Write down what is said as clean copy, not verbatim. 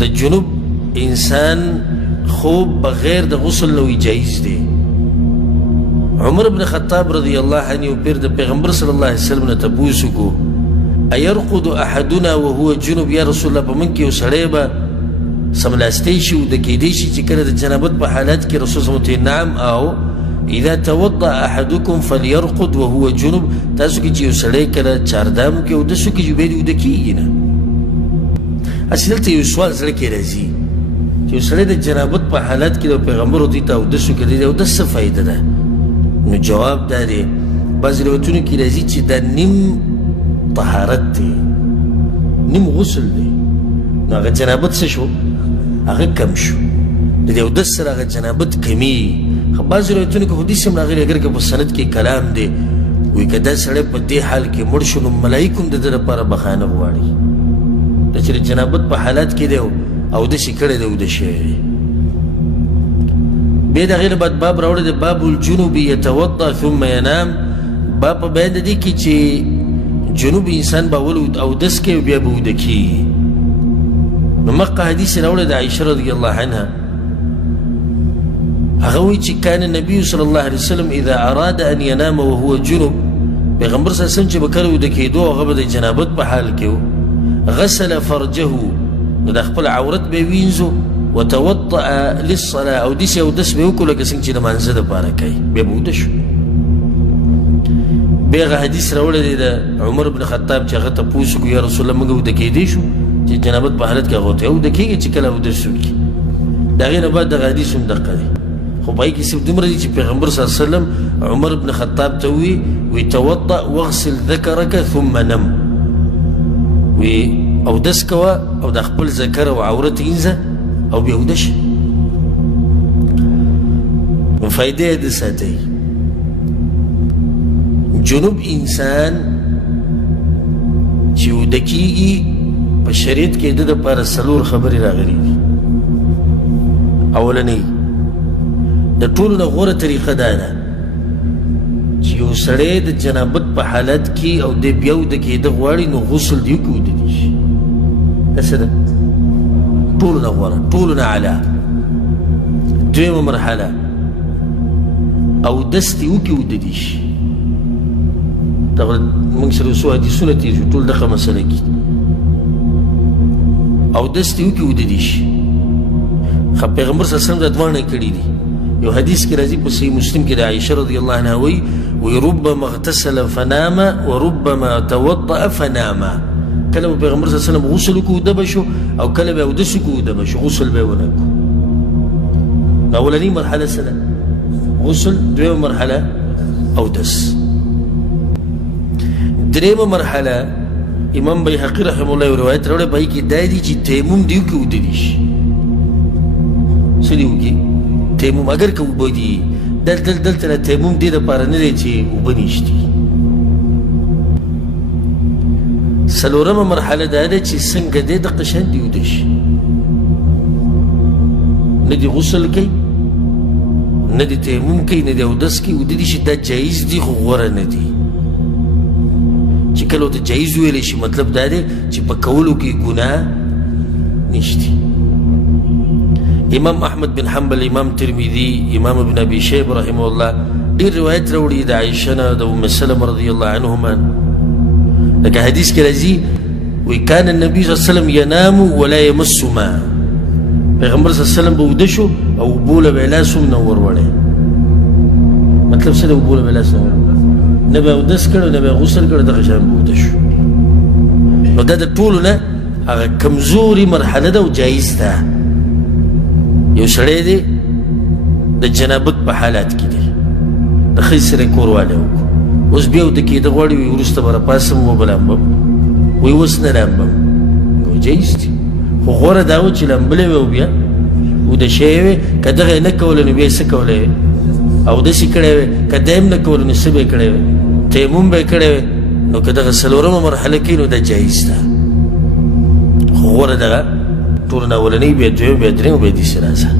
د جنوب انسان خوب بغیر د غسل نوی جایز دی. عمر بن خطاب رضی اللہ عنہ پیر د پیغمبر صلی اللہ علیہ وسلم نه تپوسو کو ایرقد احدنا وهو جنوب یا رسول الله په من کې یو سړی به سملاستی شي او د کیدی شي چې کله د جنابت په حالت کې رسول الله صلی نعم او اذا توضا احدكم فليرقد وهو جنوب. تاسو کې چې یو سړی کله چاردام کې او د سو کې جوبې د کیږي نه اصلته یو سوال سره کې راځي چې یو سړی د جنابت په حالت کې د پیغمبر رضی الله او د سو کې دی او د څه فائدہ ده؟ نو جواب دا دی بعض روایتونو کې راځي چې دا نیم طهارت دی نیم غسل دی. نو هغه جنابت څه شو؟ هغه کم شو. د دې اودس سره هغه جنابت کمی. خو بعض روایتونو کې حدیث هم راغلی اگر که په سند کې کلام دی وایي که دا سړی په دې حال کې مړ شو نو ملایکو هم د ده لپاره بخانه غواړي دا چې د جنابت په حالت کې دی اودس یې کړی دی اودس شوی دی. بیا د هغې نه بعد باب راوړی دی باب الجنوب یتوضا ثم ینام. باب په بیان د دې کې چې جنوب انسان به اول اودس کوي او بیا به ویده کېږي. نو مقه حدیث راوړی د عایشه رضی الله عنها هغه وایي چې کان النبي صلی الله علیه وسلم اذا اراد ان ینام وهو جنوب پیغمبر صلی الله علیه وسلم چې به کله ویده کېدو هغه به د جنابت په حال کې و غسل فرجه نو د خپل عورت به یې وینځو وتوضأ للصلاة او داسې اودس به یې وکړو لکه څنګه چې د مانځه دپاره کوي بیا به ویده شو. بیا هغه حدیث راوړی دی د عمر بن خطاب چې هغه تپوس وکړو یا رسول الله موږ ویده کېدی شو چې جنابت په حالت کې هغه ورته ویده کېږي چې کله اودس وکړي. د هغې نه بعد دغه حدیث هم دقه دی خو په هغې کې صرف دومره دي چې پیغمبر صلی الله علیه وسلم عمر بن خطاب ته وی توضأ واغسل ذکرک ثم نم وی اودس کوه او د خپل ذکر او عورت وینځه او بیا ویده شه. نو فایدې یې د ساتئ جنوب انسان چې ویده کېږي په شریعت کې د ده دپاره څلور خبرې راغلي دي. اولنۍ د ټولو نه غوره طریقه دا ده چې یو سړی د جنابت په حالت کې او دی بیا ویده کېده غواړي نو غسل دې وکړي ویده دي شي. دا څه ده؟ ټولو نه غوره ټولو نه اعلی. دویمه مرحله اودس دې وکړي ویده دي شي. دغه موږ سره څو حدیثونه تېر شو ټول دغه مسله کې اودس دې وکړي ویده دي شي. خو پیغمبر صلی الله علیه وسلم دا دواړه یې کړي دي. یو حدیث کې راځي په صحیح مسلم کې د عایشه رضی الله عنها وایي ربما اغتسل فنام وربما توضأ فنام. کله به پیغمبر صلی الله علیه وسلم غسل وکړو ویده به شو او کله به اودس وکړو ویده به شو غسل به یې ونه کړو. اولنۍ مرحله څه ده؟ غسل. دویمه مرحله اودس. درېیمه مرحله امام بیهقي رحمه الله یو روایت راوړی په هغې کې دا دي چې تیمم دې وکړي ویده دي شي. څه دې وکړي؟ تیمم اگر که اوبه دي دلته نه تیمم دې دپاره نه دی چې اوبه نشتي. څلورمه مرحله دا ده چې څنګه دی دقه شان دې ویده شي نه دې غسل کوي نه دې تیمم کوي نه دې اودس کوي ویده دي شي. دا جایز دي خو غوره نه دي. چې کله ورته جایز ویلی شي مطلب دا دی چې په کولو کې ګناه نشتي. امام احمد بن حنبل امام ترمذي امام ابن ابي شيبه رحمه الله ډېر روایت راوړي د عایشه نه د ام سلمه رضی الله عنهما. لکه حدیث کې راځي وی کان النبي صلی الله علیه وسلم ینام ولا یمس ماء. پیغمبر صلی الله علیه وسلم به ویده شو او اوبو له به یې لاس هم نه وروړی. مطلب څه دی اوبو له به یې لاس نه وروړی؟ نه به یې اودس کړی نه به یې غسل کړی دغه شان به ویده شو. نو دا د ټولو نه هغه کمزوري مرحله ده او جایز ده. یو سړی دی د جنابت په حالات کې دی د ښځې سره یې کوروالی وکړو اوس بیا ویده کېده غواړي وایي وروسته به راپاڅم وبه لامبم وایي اوس نه لامبم نو جایز دي. خو غوره دا و چې لامبلی وی او بیا ویده شوی وی. که دغه یې نه کوله نو بیا یې څه کولی وی؟ اودس یې کړی وی. که دا یې هم نه کوله نو څه به یې کړی وی؟ تیمم به یې کړی وی. نو که دغه څلورمه مرحله کوي نو دا جایز ده. خو غوره دغه ټول نه اولنۍ بیا دویم بیا درېیم بیا داسې راځه.